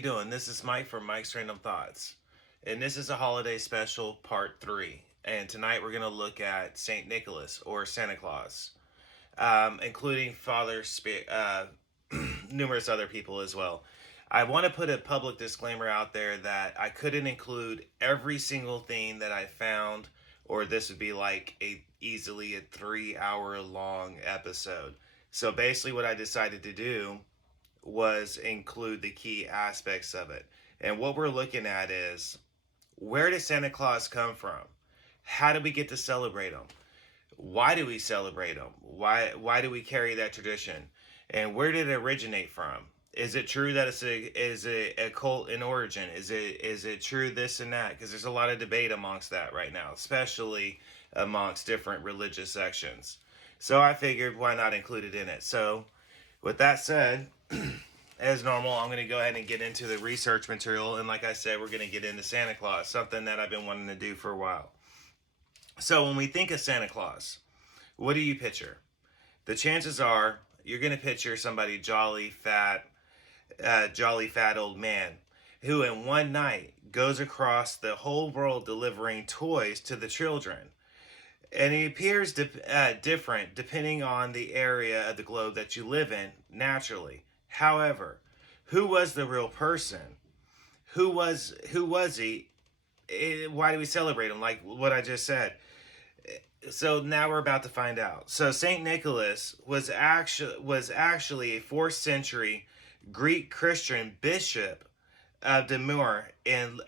you doing? This is Mike from Mike's Random Thoughts. And this is a holiday special part 3. And tonight we're going to look at St. Nicholas or Santa Claus, including numerous other people as well. I want to put a public disclaimer out there that I couldn't include every single thing that I found, or this would be like easily a 3-hour long episode. So basically what I decided to do was include the key aspects of it. And what we're looking at is, where does Santa Claus come from? How do we get to celebrate him? Why do we celebrate him? Why do we carry that tradition? And where did it originate from? Is it true that is a cult in origin? Is it true this and that? Because there's a lot of debate amongst that right now, especially amongst different religious sections. So I figured, why not include it in it? So with that said, as normal, I'm going to go ahead and get into the research material. And like I said, we're going to get into Santa Claus, something that I've been wanting to do for a while. So when we think of Santa Claus, what do you picture? The chances are you're going to picture somebody jolly, fat old man who in one night goes across the whole world delivering toys to the children. And he appears different depending on the area of the globe that you live in, naturally. However, who was the real person? Who was he? Why do we celebrate him? Like what I just said. So now we're about to find out. So Saint Nicholas was actually a 4th century Greek Christian bishop of Demur in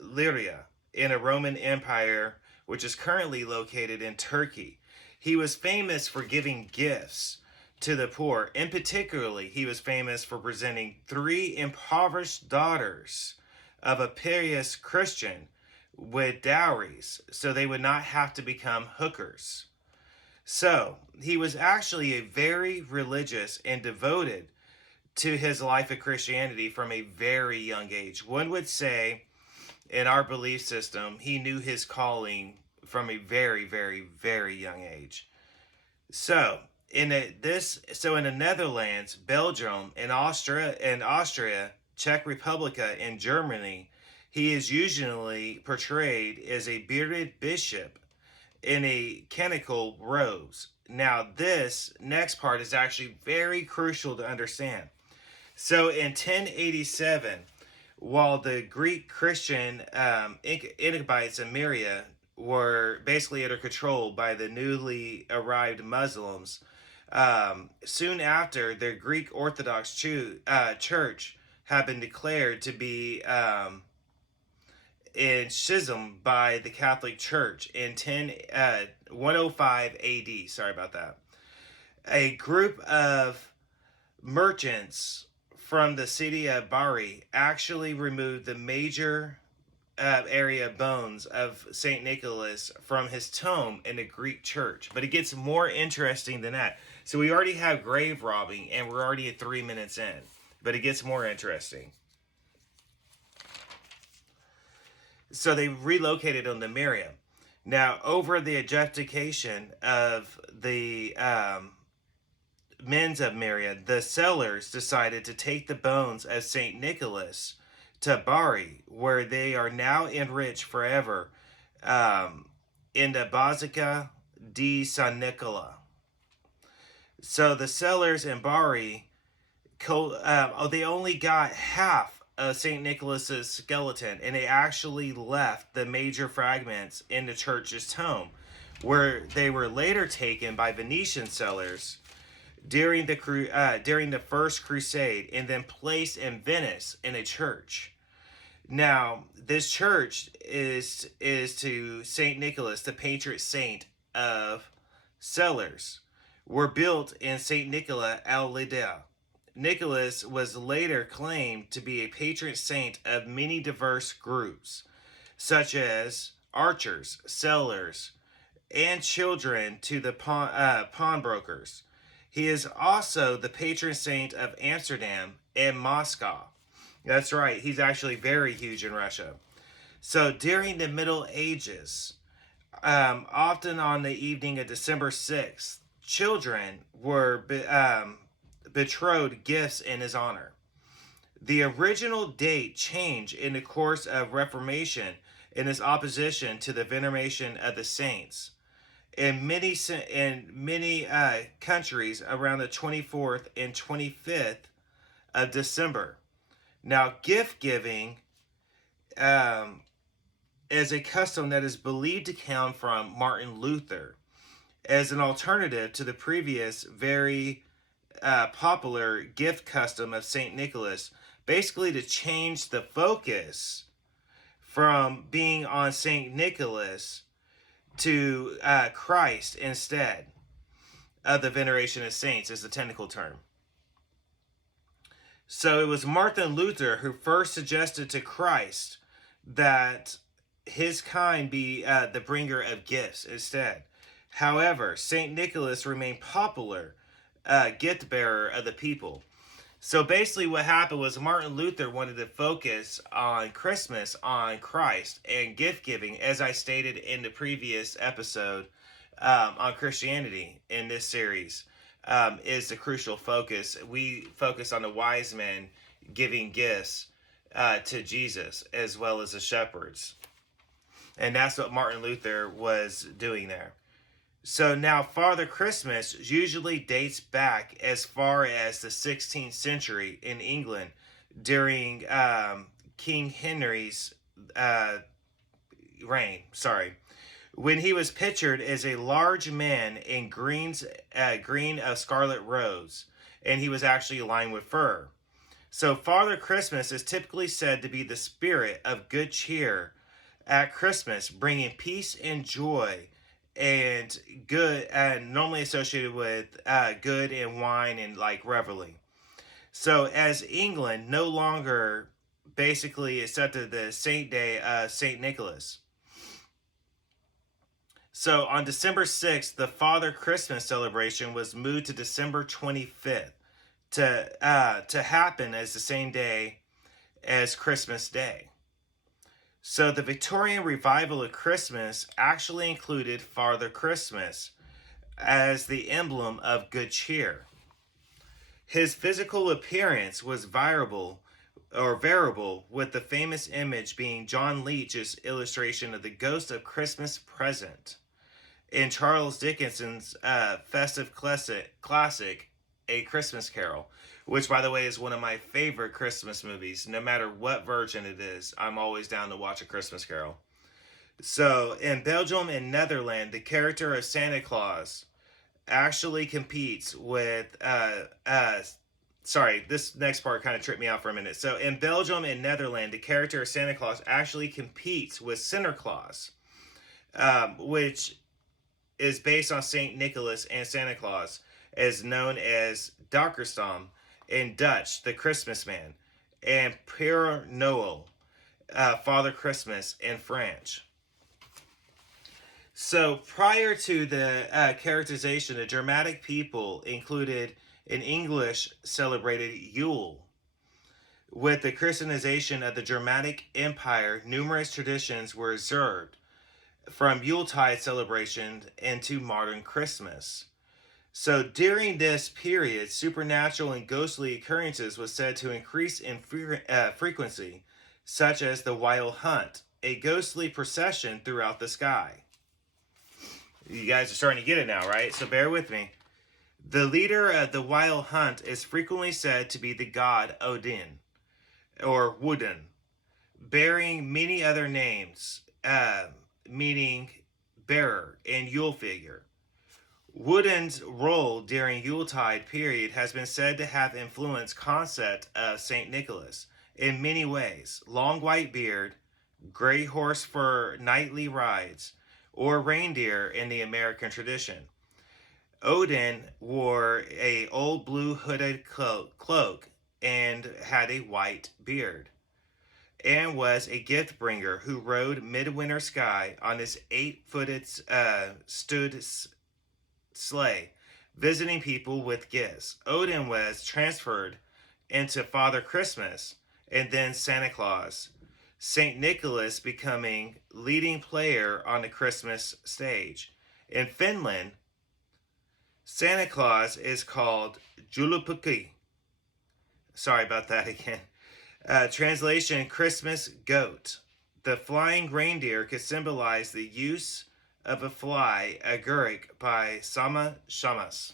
Lyria in a Roman Empire, which is currently located in Turkey. He was famous for giving gifts to the poor. In particularly, he was famous for presenting 3 impoverished daughters of a pious Christian with dowries, so they would not have to become hookers. So, he was actually a very religious and devoted to his life of Christianity from a very young age. One would say, in our belief system, he knew his calling from a very, very, very young age. So in the Netherlands, Belgium, and Austria, Czech Republica, and Germany, he is usually portrayed as a bearded bishop in a canonical robes. Now, this next part is actually very crucial to understand. So in 1087, while the Greek Christian Enochites in Myria were basically under control by the newly arrived Muslims, soon after, their Greek Orthodox church had been declared to be in schism by the Catholic Church in 105 AD. Sorry about that. A group of merchants from the city of Bari actually removed the major area bones of St. Nicholas from his tomb in the Greek church. But it gets more interesting than that. So we already have grave robbing, and we're already at 3 minutes in. But it gets more interesting. So they relocated him to Miriam. Now, over the objectification of the men's of Myria, the sellers decided to take the bones of St. Nicholas to Bari, where they are now enriched forever in the Basilica di San Nicola. So the sellers in Bari, they only got half of St. Nicholas's skeleton, and they actually left the major fragments in the church's tomb, where they were later taken by Venetian sellers during the First Crusade, and then placed in Venice in a church. Now, this church is to Saint Nicholas, the patron saint of sellers, were built in Saint Nicola al Lidea. Nicholas was later claimed to be a patron saint of many diverse groups, such as archers, sellers, and children to the pawnbrokers. He is also the patron saint of Amsterdam and Moscow. That's right, he's actually very huge in Russia. So during the Middle Ages, often on the evening of December 6th, children were betrothed gifts in his honor. The original date changed in the course of Reformation in its opposition to the veneration of the saints. In many countries around the 24th and 25th of December. Now, gift giving um, is a custom that is believed to come from Martin Luther as an alternative to the previous very popular gift custom of St. Nicholas, basically to change the focus from being on St. Nicholas to Christ instead of the veneration of saints, is the technical term. So it was Martin Luther who first suggested to Christ that his kind be the bringer of gifts instead. However, St. Nicholas remained popular gift bearer of the people. So basically, what happened was Martin Luther wanted to focus on Christmas, on Christ, and gift giving, as I stated in the previous episode on Christianity in this series, is the crucial focus. We focus on the wise men giving gifts to Jesus as well as the shepherds. And that's what Martin Luther was doing there. So now Father Christmas usually dates back as far as the 16th century in England during King Henry's reign. When he was pictured as a large man in green of scarlet rose, and he was actually lined with fur. So Father Christmas is typically said to be the spirit of good cheer at Christmas, bringing peace and joy and good, and normally associated with good and wine and like revelry. So as England no longer basically accepted the saint day of Saint Nicholas. So on December 6th, the Father Christmas celebration was moved to December 25th to happen as the same day as Christmas Day. So the Victorian revival of Christmas actually included Father Christmas as the emblem of good cheer. His physical appearance was variable, with the famous image being John Leech's illustration of the Ghost of Christmas Present in Charles Dickens's festive classic, A Christmas Carol, which, by the way, is one of my favorite Christmas movies. No matter what version it is, I'm always down to watch A Christmas Carol. So, in Belgium and Netherlands, the character of Santa Claus actually competes with... this next part kind of tripped me out for a minute. So, in Belgium and Netherlands, the character of Santa Claus actually competes with Sinterklaas, which is based on St. Nicholas and Santa Claus, is known as Donkerstom in Dutch, the Christmas man, and Père Noël, Father Christmas in French. So prior to the characterization, the Germanic people included in English celebrated Yule. With the Christianization of the Germanic Empire, numerous traditions were observed, from Yuletide celebrations into modern Christmas. So during this period, supernatural and ghostly occurrences was said to increase in frequency, such as the Wild Hunt, a ghostly procession throughout the sky. You guys are starting to get it now, right? So bear with me. The leader of the Wild Hunt is frequently said to be the god Odin, or Woden, bearing many other names, meaning bearer and Yule figure. Woden's role during Yuletide period has been said to have influenced concept of St. Nicholas in many ways. Long white beard, gray horse for nightly rides, or reindeer in the American tradition. Odin wore a old blue hooded cloak and had a white beard, and was a gift bringer who rode midwinter sky on his 8-footed stood sleigh, visiting people with gifts. Odin was transferred into Father Christmas and then Santa Claus, St. Nicholas becoming leading player on the Christmas stage. In Finland, Santa Claus is called Joulupukki. Sorry about that again. Translation: Christmas goat. The flying reindeer could symbolize the use of a fly, aguric, by Sama Shamas.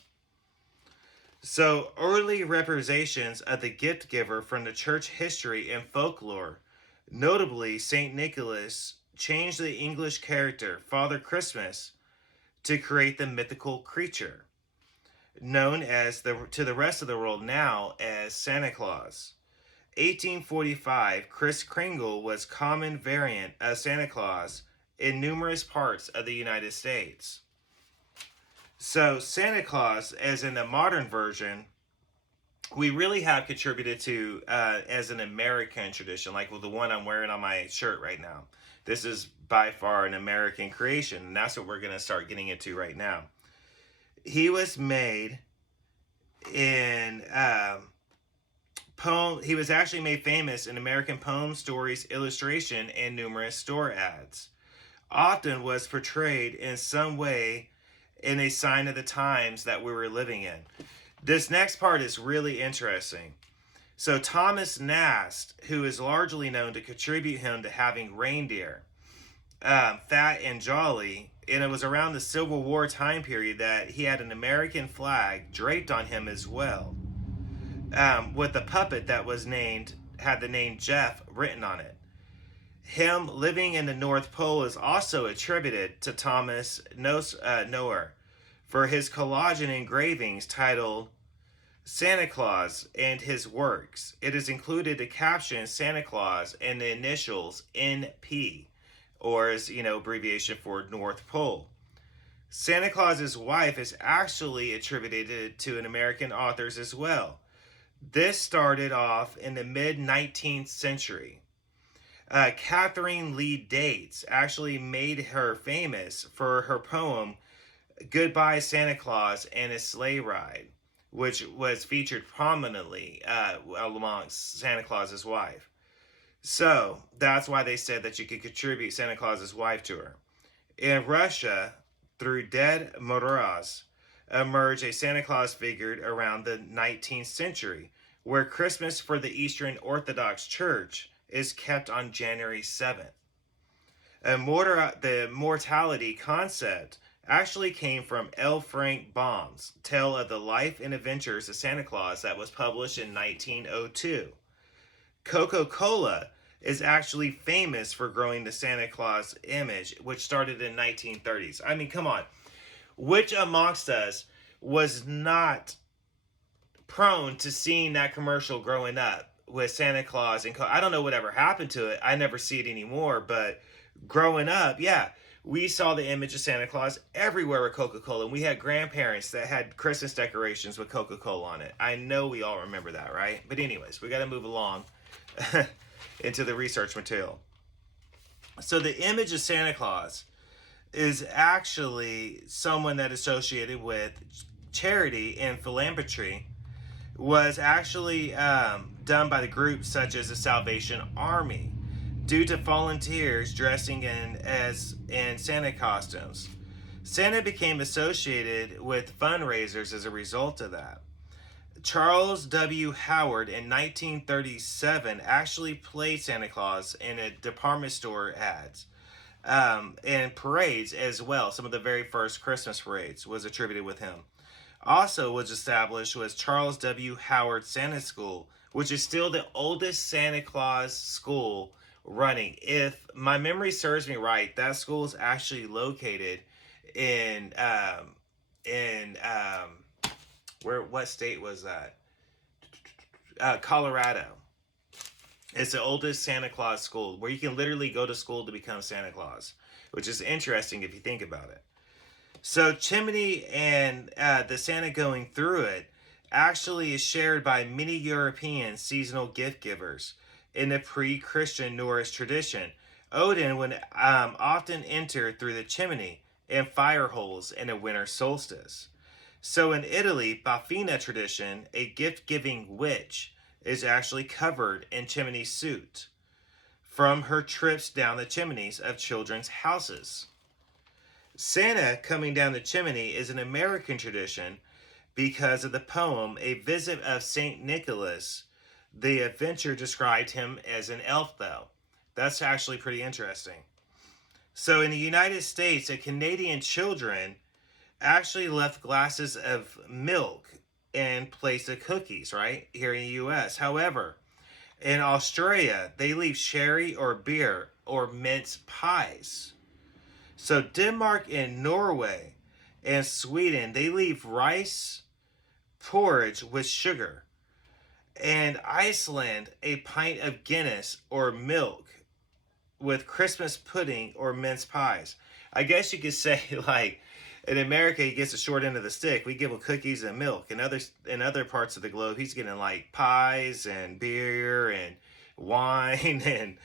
So, early representations of the gift giver from the church history and folklore, notably St. Nicholas, changed the English character Father Christmas to create the mythical creature, known as to the rest of the world now as Santa Claus. 1845, Kris Kringle was common variant of Santa Claus in numerous parts of the United States. So Santa Claus, as in the modern version, we really have contributed to as an American tradition, like with the one I'm wearing on my shirt right now. This is by far an American creation, and that's what we're going to start getting into right now. He was made in poem. He was actually made famous in American poems, stories, illustration, and numerous store ads. Often was portrayed in some way in a sign of the times that we were living in. This next part is really interesting. So Thomas Nast, who is largely known to contribute him to having reindeer, fat and jolly, and it was around the Civil War time period that he had an American flag draped on him as well, with a puppet that had the name Jeff written on it. Him living in the North Pole is also attributed to Thomas Noer for his collage and engravings titled Santa Claus and His Works. It is included the caption Santa Claus and the initials NP, or is abbreviation for North Pole. Santa Claus's wife is actually attributed to an American authors as well. This started off in the mid 19th century. Catherine Lee Dates actually made her famous for her poem Goodbye Santa Claus and a Sleigh Ride, which was featured prominently amongst Santa Claus's wife. So that's why they said that you could contribute Santa Claus's wife to her. In Russia, through Ded Moroz, emerged a Santa Claus figure around the 19th century, where Christmas for the Eastern Orthodox Church is kept on January 7th. The mortality concept actually came from L. Frank Baum's Tale of the Life and Adventures of Santa Claus that was published in 1902. Coca-Cola is actually famous for growing the Santa Claus image, which started in 1930s. I mean, come on. Which amongst us was not prone to seeing that commercial growing up with Santa Claus and I don't know whatever happened to it. I never see it anymore, but growing up, yeah, we saw the image of Santa Claus everywhere with Coca-Cola, and we had grandparents that had Christmas decorations with Coca-Cola on it. I know we all remember that, right? But anyways, we got to move along into the research material. So the image of Santa Claus is actually someone that associated with charity and philanthropy, was actually done by the groups such as the Salvation Army, due to volunteers dressing in Santa costumes. Santa became associated with fundraisers as a result of that. Charles W. Howard in 1937 actually played Santa Claus in a department store ads and parades as well. Some of the very first Christmas parades was attributed with him. Also was established was Charles W. Howard Santa School, which is still the oldest Santa Claus school running. If my memory serves me right, that school is actually located in what state was that? Colorado. It's the oldest Santa Claus school where you can literally go to school to become Santa Claus, which is interesting if you think about it. So chimney and the Santa going through it actually is shared by many European seasonal gift givers in the pre-Christian Norse tradition. Odin would often enter through the chimney and fire holes in a winter solstice. So in Italy, Bafina tradition, a gift-giving witch is actually covered in chimney soot from her trips down the chimneys of children's houses. Santa coming down the chimney is an American tradition because of the poem A Visit of St. Nicholas The adventure described him as an elf, though. That's actually pretty interesting. So in the United States, a Canadian children actually left glasses of milk in place of cookies, right? Here in the US. However, in Australia, they leave sherry or beer or mince pies. So Denmark and Norway and Sweden, they leave rice porridge with sugar. And Iceland, a pint of Guinness or milk with Christmas pudding or mince pies. I guess you could say like in America he gets the short end of the stick. We give him cookies and milk. In other parts of the globe he's getting like pies and beer and wine and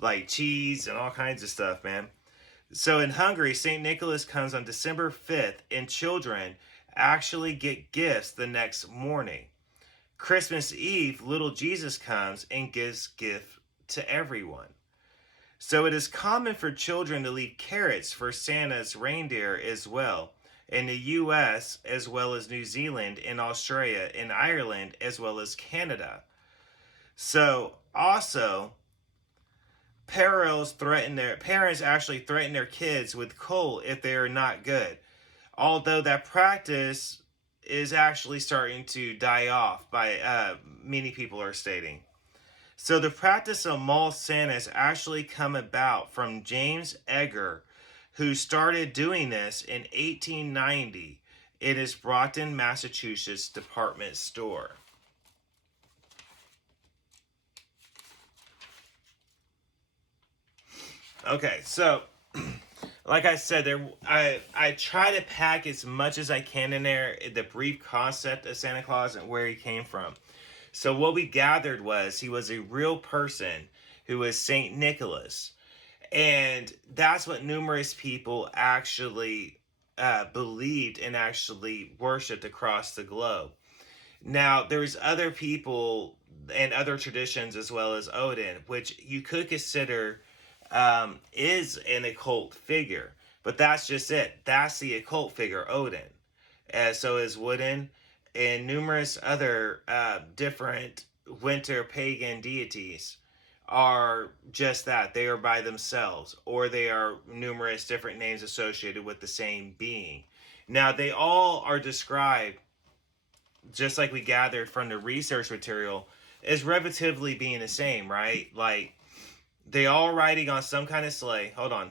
like cheese and all kinds of stuff, man. So in Hungary, St. Nicholas comes on December 5th, and children actually get gifts the next morning. Christmas Eve, little Jesus comes and gives gift to everyone. So it is common for children to leave carrots for Santa's reindeer as well. In the US, as well as New Zealand, in Australia, in Ireland, as well as Canada. So also, parents actually threaten their kids with coal if they are not good. Although that practice is actually starting to die off by many people are stating. So the practice of mall Santas actually come about from James Egger, who started doing this in 1890 in his Brockton, Massachusetts department store. Okay, so like I said, I try to pack as much as I can in there, the brief concept of Santa Claus and where he came from. So what we gathered was he was a real person who was Saint Nicholas, and that's what numerous people actually believed and actually worshipped across the globe. Now, there's other people and other traditions as well as Odin, which you could consider is an occult figure. But that's just it. That's the occult figure, Odin. So is Wooden and numerous other different winter pagan deities are just that. They are by themselves, or they are numerous different names associated with the same being. Now, they all are described, just like we gathered from the research material, as relatively being the same, right? Like, they all riding on some kind of sleigh. Hold on.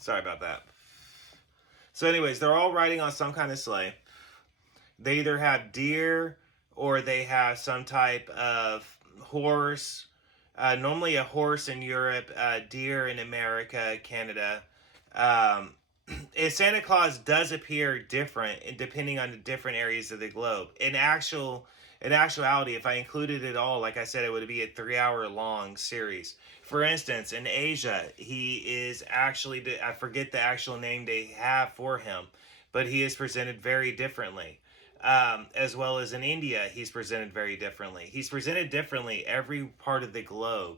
Sorry about that. So, anyways, they're all riding on some kind of sleigh. They either have deer or they have some type of horse. Normally, a horse in Europe, deer in America, Canada. Um, and Santa Claus does appear different depending on the different areas of the globe. In actuality, if I included it all, like I said, it would be a 3 hour long series. For instance, in Asia, he is actually, I forget the actual name they have for him, but he is presented very differently. As well as in India, he's presented very differently. He's presented differently every part of the globe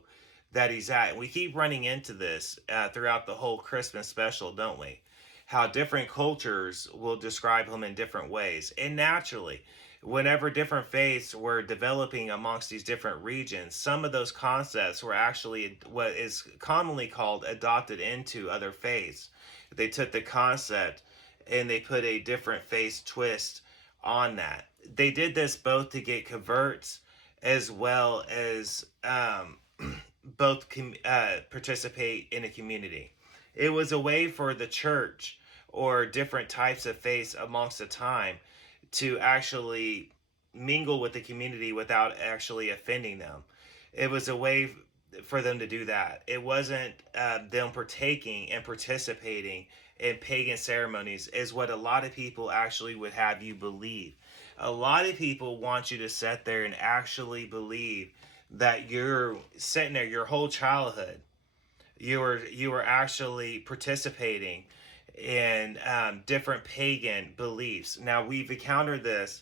that he's at. And we keep running into this throughout the whole Christmas special, don't we? How different cultures will describe him in different ways. And naturally, whenever different faiths were developing amongst these different regions, some of those concepts were actually what is commonly called adopted into other faiths. They took the concept and they put a different faith twist on that. They did this both to get converts as well as participate in a community. It was a way for the church or different types of faiths amongst the time to actually mingle with the community without actually offending them. It was a way for them to do that. It wasn't them partaking and participating in pagan ceremonies, is what a lot of people actually would have you believe. A lot of people want you to sit there and actually believe that you're sitting there your whole childhood. You were actually participating and different pagan beliefs. Now, we've encountered this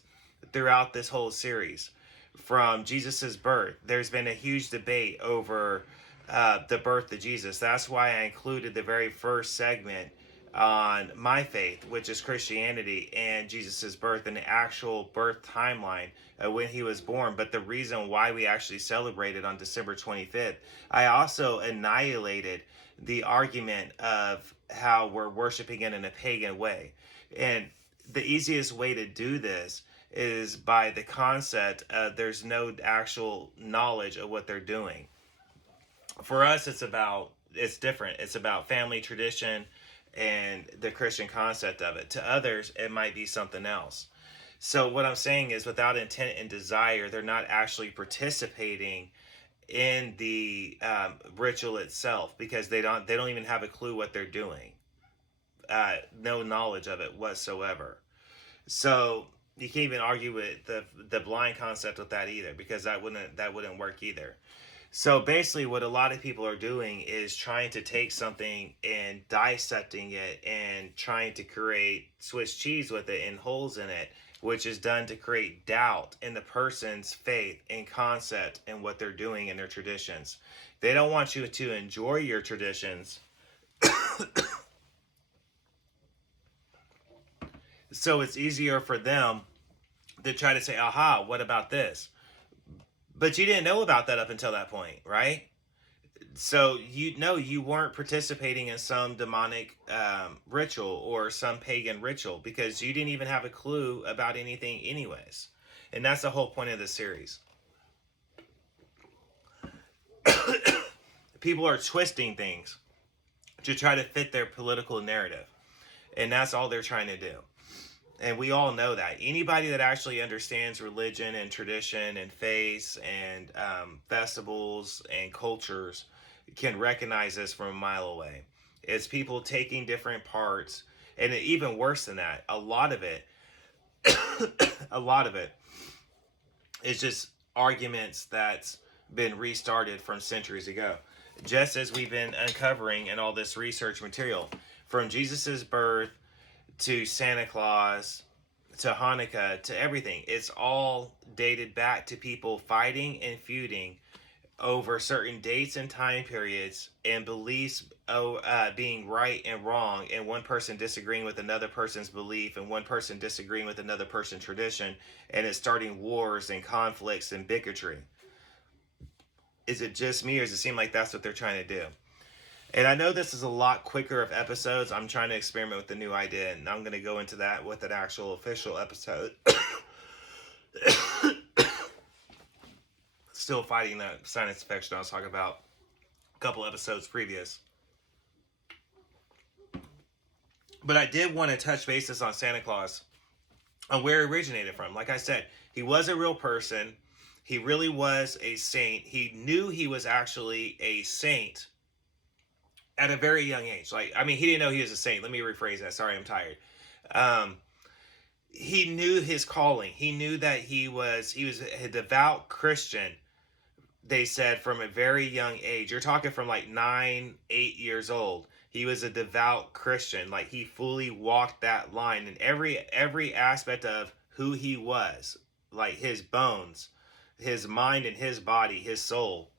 throughout this whole series. From Jesus's birth, there's been a huge debate over the birth of Jesus. That's why I included the very first segment on my faith, which is Christianity, and Jesus's birth and the actual birth timeline when he was born. But the reason why we actually celebrated on December 25th, I also annihilated the argument of how we're worshiping it in a pagan way. And the easiest way to do this is by the concept of there's no actual knowledge of what they're doing. For us, it's different. It's about family tradition and the Christian concept of it. To others, it might be something else. So what I'm saying is, without intent and desire, they're not actually participating in the ritual itself, because they don't even have a clue what they're doing. No knowledge of it whatsoever. So you can't even argue with the blind concept with that either, because that wouldn't work either. So basically, what a lot of people are doing is trying to take something and dissecting it and trying to create Swiss cheese with it and holes in it, which is done to create doubt in the person's faith and concept and what they're doing in their traditions. They don't want you to enjoy your traditions. So it's easier for them to try to say, aha, what about this? But you didn't know about that up until that point, right? So you weren't participating in some demonic ritual or some pagan ritual, because you didn't even have a clue about anything anyways. And that's the whole point of this series. People are twisting things to try to fit their political narrative. And that's all they're trying to do. And we all know that. Anybody that actually understands religion and tradition and faiths and festivals and cultures can recognize this from a mile away. It's people taking different parts, and even worse than that, a lot of it, a lot of it is just arguments that's been restarted from centuries ago. Just as we've been uncovering in all this research material, from Jesus's birth to Santa Claus, to Hanukkah, to everything. It's all dated back to people fighting and feuding over certain dates and time periods, and beliefs being right and wrong, and one person disagreeing with another person's belief, and one person disagreeing with another person's tradition, and it's starting wars and conflicts and bigotry. Is it just me, or does it seem like that's what they're trying to do? And I know this is a lot quicker of episodes. I'm trying to experiment with the new idea, and I'm going to go into that with an actual official episode. Still fighting that sinus infection I was talking about a couple episodes previous. But I did want to touch bases on Santa Claus, on where it originated from. Like I said, he was a real person. He really was a saint. He knew he was actually a saint at a very young age. He didn't know he was a saint. Let me rephrase that. Sorry, I'm tired. He knew his calling. He knew that he was a devout Christian. They said from a very young age. You're talking from like 9, 8 years old. He was a devout Christian. Like, he fully walked that line in every aspect of who he was. Like his bones, his mind and his body, his soul,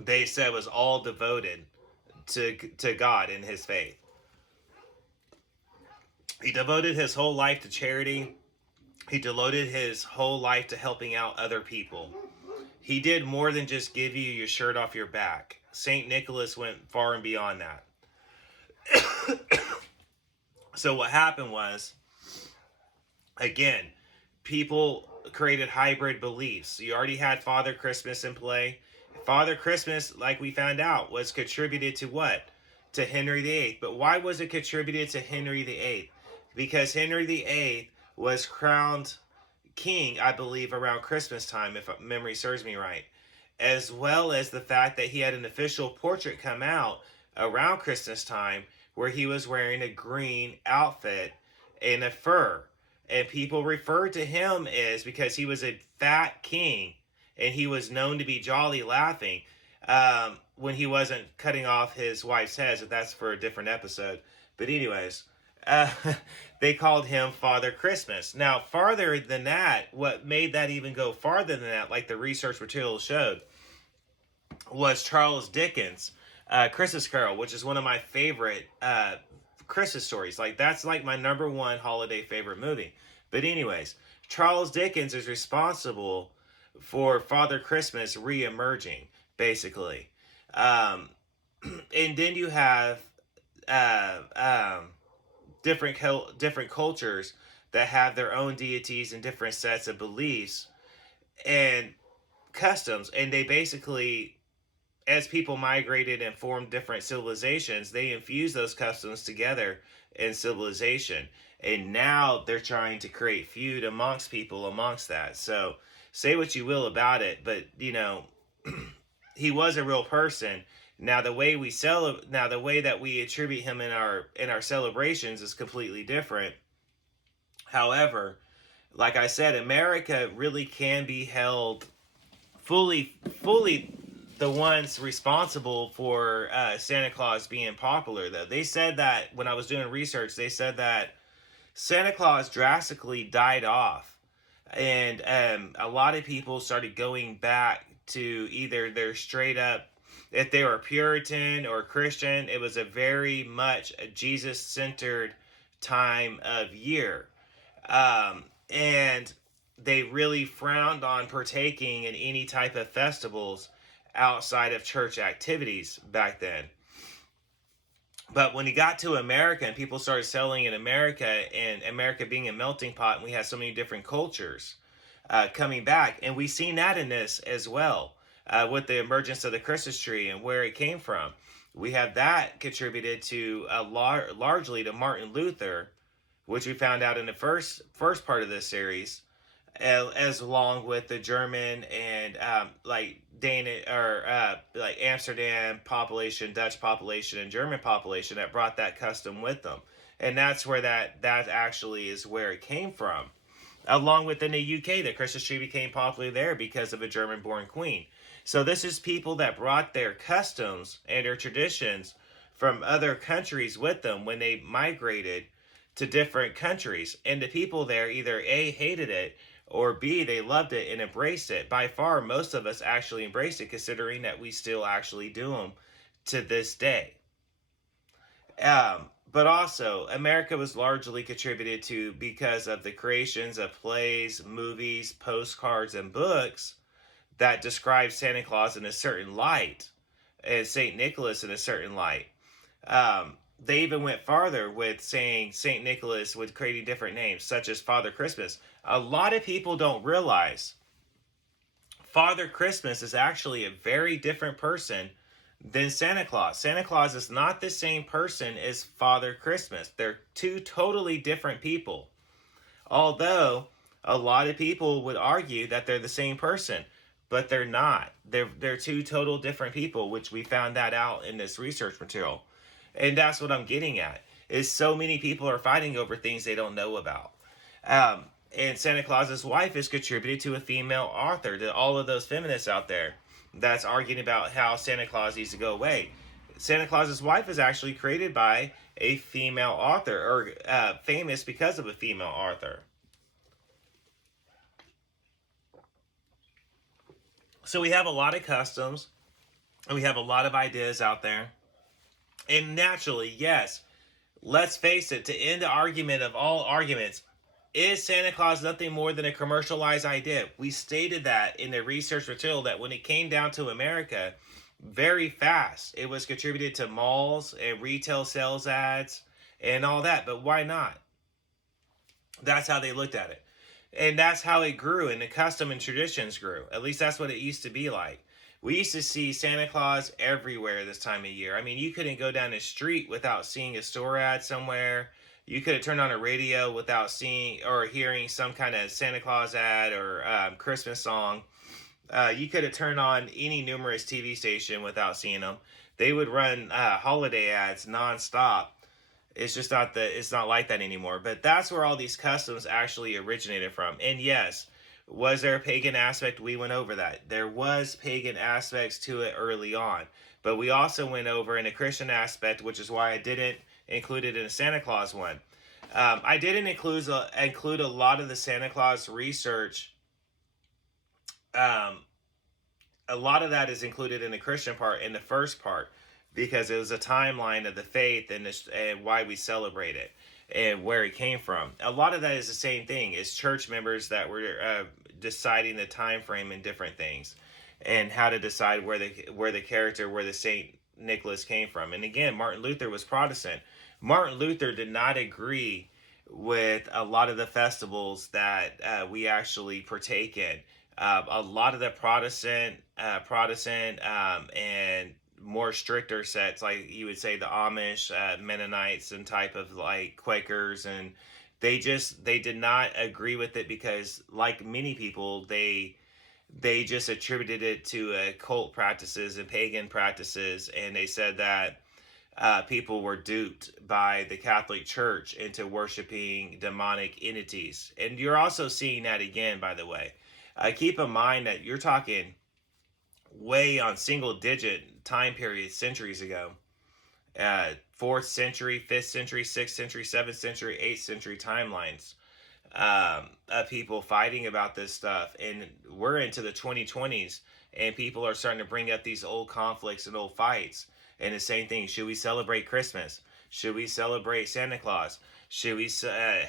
they said was all devoted to God and his faith. He devoted his whole life to charity. He devoted his whole life to helping out other people. He did more than just give you your shirt off your back. St. Nicholas went far and beyond that. So what happened was, again, people created hybrid beliefs. You already had Father Christmas in play. Father Christmas, like we found out, was contributed to what? To Henry VIII. But why was it contributed to Henry VIII? Because Henry VIII was crowned king, I believe, around Christmas time, if memory serves me right. As well as the fact that he had an official portrait come out around Christmas time where he was wearing a green outfit and a fur. And people referred to him as, because he was a fat king, and he was known to be jolly laughing when he wasn't cutting off his wife's heads. But that's for a different episode. But anyways, uh, they called him Father Christmas. Now, farther than that, what made that even go farther than that, like the research material showed, was Charles Dickens' Christmas Carol, which is one of my favorite Christmas stories. Like, that's like my number one holiday favorite movie. But anyways, Charles Dickens is responsible for Father Christmas re-emerging, basically. Um, and then you have uh, um, different cultures that have their own deities and different sets of beliefs and customs, and they basically, as people migrated and formed different civilizations, they infused those customs together in civilization. And now they're trying to create feud amongst people amongst that. So say what you will about it, but he was a real person. Now the way that we attribute him in our celebrations is completely different. However, like I said, America really can be held fully the ones responsible for Santa Claus being popular. Though they said that when I was doing research, they said that Santa Claus drastically died off, and a lot of people started going back to either their straight up, if they were Puritan or Christian, it was a very much a Jesus centered time of year. And they really frowned on partaking in any type of festivals outside of church activities back then. But when he got to America and people started selling in America, and America being a melting pot, and we had so many different cultures coming back, and we've seen that in this as well, with the emergence of the Christmas tree and where it came from. We have that contributed to largely to Martin Luther, which we found out in the first part of this series, as along with the German and like Danish or like Amsterdam population, Dutch population, and German population that brought that custom with them, and that's where that actually is where it came from. Along with in the UK, the Christmas tree became popular there because of a German-born queen. So this is people that brought their customs and their traditions from other countries with them when they migrated to different countries, and the people there either A, hated it, or B, they loved it and embraced it. By far, most of us actually embraced it, considering that we still actually do them to this day. But also, America was largely contributed to because of the creations of plays, movies, postcards, and books that describe Santa Claus in a certain light and St. Nicholas in a certain light. They even went farther with saying St. Nicholas with creating different names, such as Father Christmas. A lot of people don't realize Father Christmas is actually a very different person than Santa Claus. Santa Claus is not the same person as Father Christmas. They're two totally different people. Although a lot of people would argue that they're the same person, but they're not. They're two total different people, which we found that out in this research material. And that's what I'm getting at, is so many people are fighting over things they don't know about. And Santa Claus's wife is contributed to a female author, to all of those feminists out there that's arguing about how Santa Claus needs to go away. Santa Claus's wife is actually created by a female author, or famous because of a female author. So we have a lot of customs, and we have a lot of ideas out there. And naturally, yes, let's face it, to end the argument of all arguments, is Santa Claus nothing more than a commercialized idea? We stated that in the research material, that when it came down to America, very fast, it was contributed to malls and retail sales ads and all that. But why not? That's how they looked at it. And that's how it grew, and the custom and traditions grew. At least that's what it used to be like. We used to see Santa Claus everywhere this time of year. I mean, you couldn't go down the street without seeing a store ad somewhere. You could have turned on a radio without seeing or hearing some kind of Santa Claus ad or Christmas song. You could have turned on any numerous TV station without seeing them. They would run holiday ads nonstop. It's not like that anymore. But that's where all these customs actually originated from. And yes, was there a pagan aspect? We went over that. There was pagan aspects to it early on. But we also went over in a Christian aspect, which is why I didn't included in a Santa Claus one. I didn't include a lot of the Santa Claus research. Um, a lot of that is included in the Christian part, in the first part, because it was a timeline of the faith and why we celebrate it and where it came from. A lot of that is the same thing. It's church members that were deciding the time frame and different things, and how to decide where the Saint Nicholas came from. And again, Martin Luther was Protestant. Martin Luther did not agree with a lot of the festivals that we actually partake in. A lot of the Protestant and more stricter sets, like you would say the Amish, Mennonites, and type of like Quakers, and they did not agree with it because, like many people, they just attributed it to occult practices and pagan practices, and they said that people were duped by the Catholic Church into worshiping demonic entities. And you're also seeing that again, by the way. Keep in mind that you're talking way on single digit time periods centuries ago. 4th century, 5th century, 6th century, 7th century, 8th century timelines of people fighting about this stuff. And we're into the 2020s, and people are starting to bring up these old conflicts and old fights. And the same thing, should we celebrate Christmas? Should we celebrate Santa Claus? Should we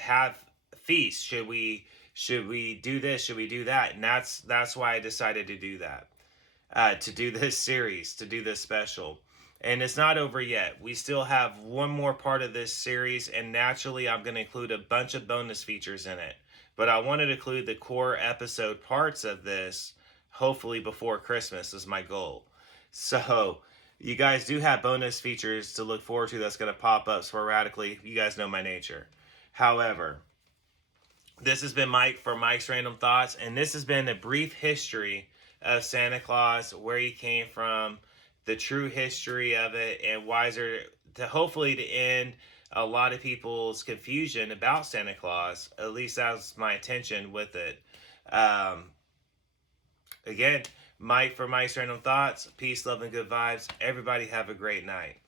have feasts? Should we do this? Should we do that? And that's why I decided to do that, to do this series, to do this special. And it's not over yet. We still have one more part of this series, and naturally I'm going to include a bunch of bonus features in it. But I wanted to include the core episode parts of this, hopefully before Christmas is my goal. So you guys do have bonus features to look forward to that's going to pop up sporadically. You guys know my nature. However, this has been Mike for Mike's Random Thoughts, and this has been a brief history of Santa Claus, where he came from, the true history of it, and wiser to hopefully to end a lot of people's confusion about Santa Claus. At least that's my intention with it. Again, Mike for Mike's Random Thoughts. Peace, love, and good vibes. Everybody have a great night.